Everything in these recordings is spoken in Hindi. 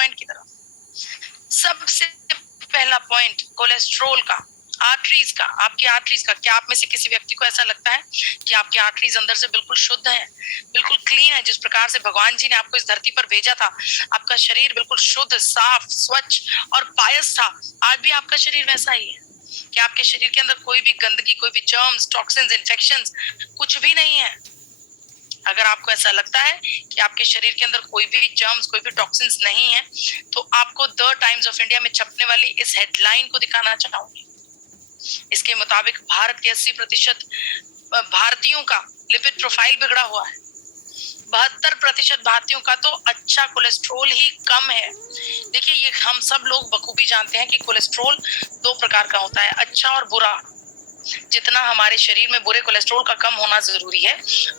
पॉइंट की तरफ। सबसे पहला पॉइंट कोलेस्ट्रोल का, आर्टरीज का, आपकी आर्टरीज का। क्या आप में से किसी व्यक्ति को ऐसा लगता है कि आपकी आर्टरीज अंदर से बिल्कुल शुद्ध है, बिल्कुल क्लीन है? जिस प्रकार से भगवान जी ने आपको इस धरती पर भेजा था, आपका शरीर बिल्कुल शुद्ध, साफ, स्वच्छ और पायस था। आज भी आपका शरीर वैसा ही है कि आपके शरीर के अंदर कोई भी गंदगी, कोई भी जर्म्स, टॉक्सिन्स, इन्फेक्शंस कुछ भी नहीं है। अगर आपको ऐसा लगता है कि आपके शरीर के अंदर कोई भी जर्म्स, कोई भी टॉक्सिन्स नहीं है, तो आपको द टाइम्स ऑफ इंडिया में छपने वाली इस हेडलाइन को दिखाना चाहूंगी। इसके मुताबिक भारत के 80% भारतीयों का लिपिड प्रोफाइल बिगड़ा हुआ है। 72% भारतीयों का तो अच्छा कोलेस्ट्रोल ही कम है। देखिए, ये हम सब लोग बखूबी जानते हैं कि कोलेस्ट्रोल 2 प्रकार का होता है, अच्छा और बुरा। जितना हमारे शरीर में बुरे कोलेस्ट्रोल का कम होना जरूरी है,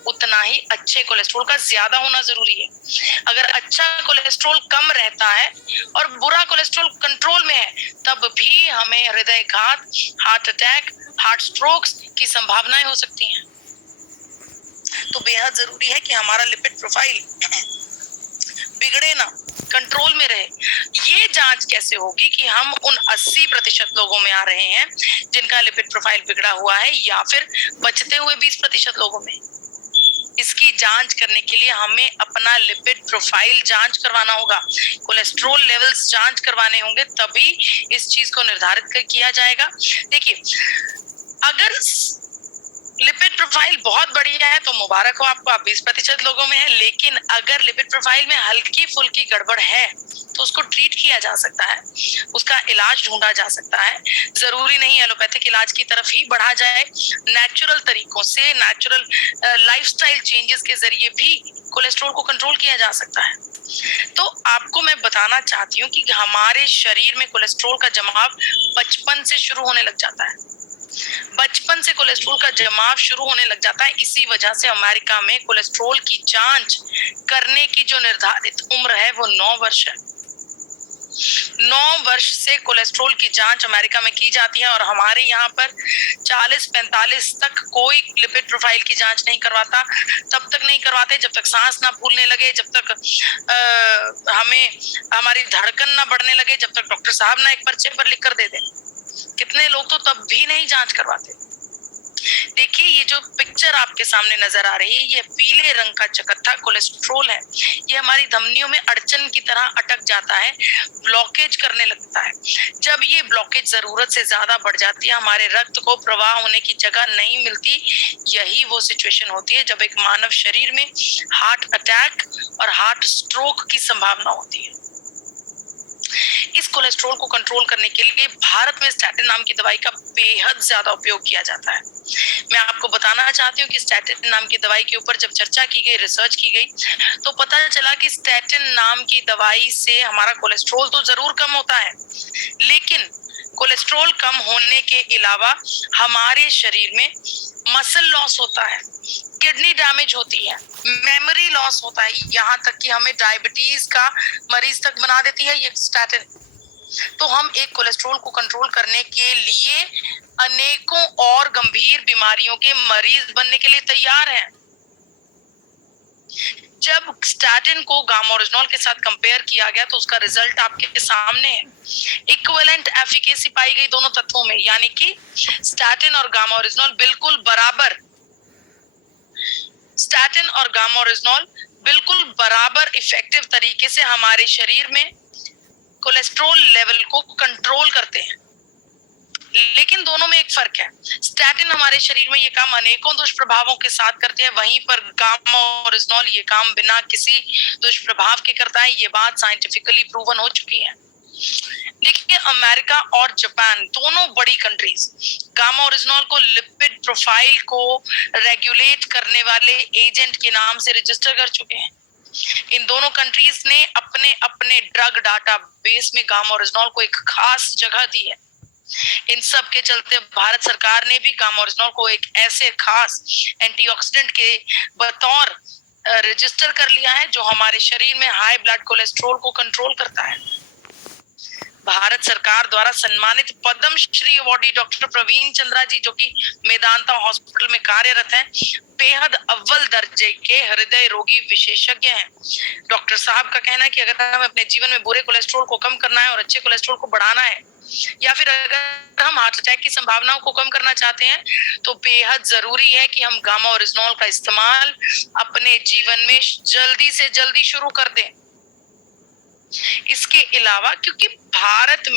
उतना ही अच्छे कोलेस्ट्रोल का ज्यादा होना जरूरी है। अगर अच्छा कोलेस्ट्रोल कम रहता है और बुरा कोलेस्ट्रोल कंट्रोल में है, तब भी हमें हृदयघात, हार्ट अटैक, हार्ट स्ट्रोक्स की संभावनाएं हो सकती हैं। तो बेहद जरूरी है कि हमारा लिपिड प्रोफाइल बिगड़े ना, कंट्रोल में रहे। ये जांच कैसे होगी कि हम उन 80% लोगों में आ रहे हैं जिनका लिपिड प्रोफाइल बिगड़ा हुआ है, या फिर बचते हुए 20% लोगों में? इसकी जांच करने के लिए हमें अपना लिपिड प्रोफाइल जांच करवाना होगा, कोलेस्ट्रॉल लेवल्स जांच करवाने होंगे, तभी इस चीज को निर्धारित किया जाएगा। देखिए, अगर लिपिड प्रोफाइल बहुत बढ़िया है तो मुबारक हो आपको, आप 20% लोगों में है। लेकिन अगर लिपिड प्रोफाइल में हल्की फुल्की गड़बड़ है तो उसको ट्रीट किया जा सकता है, उसका इलाज ढूंढा जा सकता है। जरूरी नहीं एलोपैथिक इलाज की तरफ ही बढ़ा जाए, नेचुरल तरीकों से, नेचुरल लाइफस्टाइल चेंजेस के जरिए भी कोलेस्ट्रॉल को कंट्रोल किया जा सकता है। तो आपको मैं बताना चाहती हूँ कि हमारे शरीर में कोलेस्ट्रॉल का जमाव बचपन से शुरू होने लग जाता है। बचपन से कोलेस्ट्रॉल का जमाव शुरू होने लग जाता है। इसी वजह से अमेरिका में कोलेस्ट्रॉल की जांच करने की जो निर्धारित उम्र है वो 9 वर्ष है। 9 वर्ष से कोलेस्ट्रॉल की जांच अमेरिका में की जाती है, और हमारे यहाँ पर 40-45 तक कोई लिपिड प्रोफाइल की जांच नहीं करवाता। तब तक नहीं करवाते जब तक सांस ना फूलने लगे, जब तक हमें हमारी धड़कन ना बढ़ने लगे, जब तक डॉक्टर साहब ना एक पर्चे पर लिख कर दे दें। कितने लोग तो तब भी नहीं जांच करवाते। देखिए, ये जो पिक्चर आपके सामने नजर आ रही है, ये पीले रंग का चकत्था कोलेस्ट्रॉल है। ये हमारी धमनियों में अड़चन की तरह अटक जाता है, ब्लॉकेज करने लगता है। जब ये ब्लॉकेज जरूरत से ज्यादा बढ़ जाती है, हमारे रक्त को प्रवाह होने की जगह नहीं मिलती, यही वो सिचुएशन होती है जब एक मानव शरीर में हार्ट अटैक और हार्ट स्ट्रोक की संभावना होती है। इस कोलेस्ट्रॉल को कंट्रोल करने के लिए भारत में स्टैटिन नाम की दवाई का बेहद ज्यादा उपयोग किया जाता है। मैं आपको बताना चाहती हूँ कि स्टैटिन नाम की दवाई के ऊपर जब चर्चा की गई, रिसर्च की गई, तो पता चला कि स्टैटिन नाम की दवाई से हमारा कोलेस्ट्रॉल तो जरूर कम होता है, लेकिन कोलेस्ट्रॉल कम होने के अलावा हमारे शरीर में मसल लॉस होता है, किडनी डैमेज होती है, मेमोरी लॉस होता है, यहाँ तक कि हमें डायबिटीज का मरीज तक बना देती है ये स्टैटिन। तो हम एक कोलेस्ट्रॉल को कंट्रोल करने के लिए अनेकों और गंभीर बीमारियों के मरीज बनने के लिए तैयार हैं। जब स्टैटिन को गामा-ओरिजिनॉल के साथ कंपेयर किया गया तो उसका रिजल्ट आपके सामने है। इक्विवेलेंट एफिकेसी पाई गई दोनों तत्वों में, यानी कि स्टैटिन और गामा-ओरिजिनॉल बिल्कुल बराबर। स्टैटिन और गामा-ओरिजिनॉल बिल्कुल बराबर इफेक्टिव तरीके से हमारे शरीर में कोलेस्ट्रॉल लेवल को कंट्रोल करते हैं। लेकिन दोनों में एक फर्क है, स्टैटिन हमारे शरीर में ये काम अनेकों दुष्प्रभावों के साथ करते हैं, वहीं पर गामा-ओरिजिनॉल ये काम बिना किसी दुष्प्रभाव के करता है। ये बात साइंटिफिकली प्रूवन हो चुकी है। देखिए, अमेरिका और जापान दोनों बड़ी कंट्रीज गामा-ओरिजिनॉल को लिपिड प्रोफाइल को रेगुलेट करने वाले एजेंट के नाम से रजिस्टर कर चुके हैं। इन दोनों कंट्रीज ने अपने अपने ड्रग डाटा बेस में गामा-ओरिजिनॉल को एक खास जगह दी है। इन सब के चलते भारत सरकार ने भी गामा-ओरिजिनॉल को एक ऐसे खास एंटीऑक्सीडेंट के बतौर रजिस्टर कर लिया है जो हमारे शरीर में हाई ब्लड कोलेस्ट्रॉल को कंट्रोल करता है। भारत सरकार द्वारा सम्मानित पद्म श्री अवार्डी डॉक्टर प्रवीण चंद्रा जी, जो कि मेदांता हॉस्पिटल में कार्यरत हैं, बेहद अव्वल दर्जे के हृदय रोगी विशेषज्ञ हैं। डॉक्टर साहब का कहना है कि अगर हमें अपने जीवन में बुरे कोलेस्ट्रॉल को कम करना है और अच्छे कोलेस्ट्रॉल को बढ़ाना है, या फिर अगर हम हार्ट अटैक की संभावनाओं को कम करना चाहते हैं, तो बेहद जरूरी है कि हम गामा ओरिजिनॉल का इस्तेमाल अपने जीवन में जल्दी से जल्दी शुरू कर दें। इसके अलावा क्योंकि भारत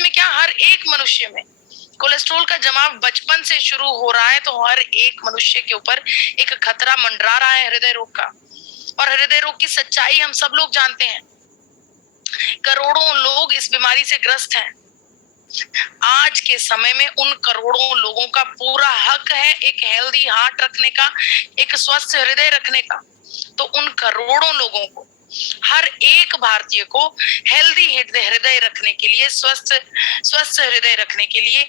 में क्या, हर एक मनुष्य में कोलेस्ट्रॉल का जमाव बचपन से शुरू हो रहा है, तो हर एक मनुष्य के ऊपर एक खतरा मंडरा रहा है हृदय रोग का। और हृदय रोग की सच्चाई हम सब लोग जानते हैं, करोड़ों लोग इस बीमारी से ग्रस्त हैं। आज के समय में उन करोड़ों लोगों का पूरा हक है एक हेल्दी हार्ट रखने का, एक स्वस्थ हृदय रखने का। तो उन करोड़ों लोगों को, हर एक भारतीय को हेल्दी हृदय रखने के लिए, स्वस्थ हृदय रखने के लिए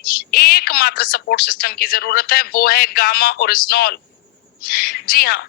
एकमात्र सपोर्ट सिस्टम की जरूरत है, वो है गामा ओरिजिनॉल। जी हाँ,